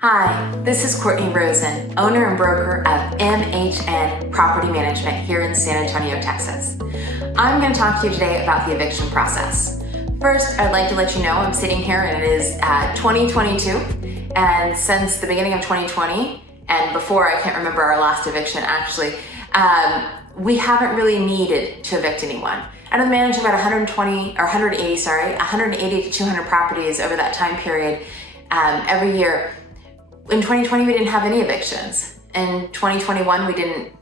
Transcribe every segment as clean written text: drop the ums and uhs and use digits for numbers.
Hi, this is Courtney Rosen, owner and broker of MHN Property Management here in San Antonio, Texas. I'm going to talk to you today about the eviction process. First, I'd like to let you know I'm sitting here and it is 2022, and since the beginning of 2020, and before, I can't remember our last eviction actually, we haven't really needed to evict anyone. And I've managed about 180 to 200 properties over that time period every year. In 2020, we didn't have any evictions. In 2021,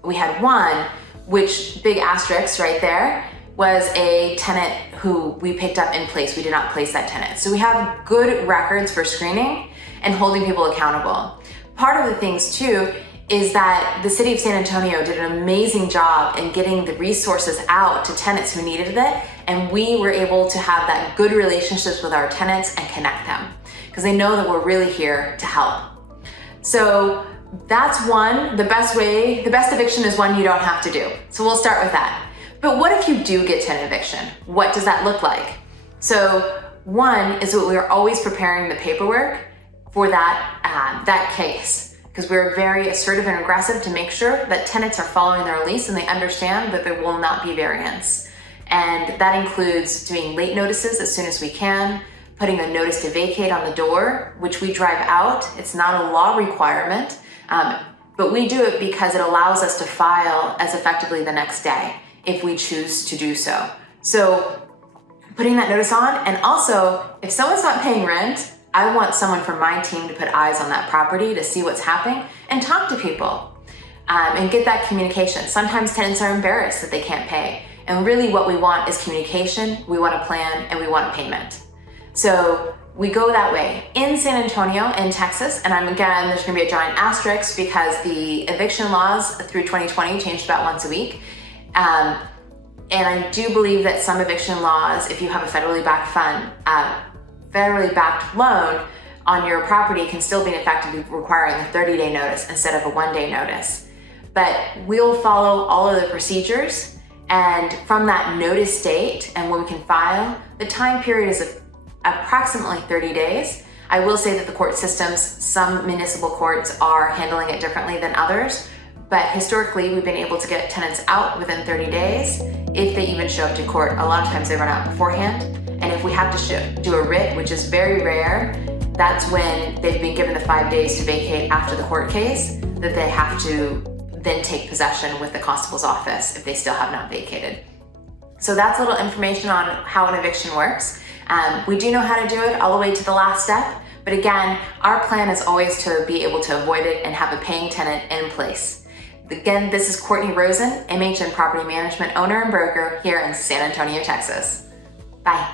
we had one, which, big asterisk right there, was a tenant who we picked up in place. We did not place that tenant. So we have good records for screening and holding people accountable. Part of the things too is that the city of San Antonio did an amazing job in getting the resources out to tenants who needed it. And we were able to have that good relationships with our tenants and connect them because they know that we're really here to help. So that's one. The best eviction is one you don't have to do. So we'll start with that. But what if you do get tenant eviction? What does that look like? So one is that we are always preparing the paperwork for that case, because we're very assertive and aggressive to make sure that tenants are following their lease and they understand that there will not be variance. And that includes doing late notices as soon as we can, putting a notice to vacate on the door, which we drive out. It's not a law requirement, but we do it because it allows us to file as effectively the next day if we choose to do so. So putting that notice on, and also if someone's not paying rent, I want someone from my team to put eyes on that property to see what's happening and talk to people and get that communication. Sometimes tenants are embarrassed that they can't pay. And really what we want is communication, we want a plan, and we want a payment. So we go that way. In San Antonio, in Texas, and again, there's gonna be a giant asterisk because the eviction laws through 2020 changed about once a week. And I do believe that some eviction laws, if you have a federally backed loan on your property, can still be effectively requiring a 30-day notice instead of a 1-day notice. But we'll follow all of the procedures, and from that notice date and when we can file, the time period is approximately 30 days. I will say that the court systems, some municipal courts are handling it differently than others, but historically we've been able to get tenants out within 30 days if they even show up to court. A lot of times they run out beforehand, and if we have to do a writ, which is very rare, that's when they've been given the 5 days to vacate after the court case, that they have to then take possession with the constable's office if they still have not vacated. So that's a little information on how an eviction works. We do know how to do it all the way to the last step, but again, our plan is always to be able to avoid it and have a paying tenant in place. Again, this is Courtney Rosen, MHN Property Management owner and broker here in San Antonio, Texas. Bye.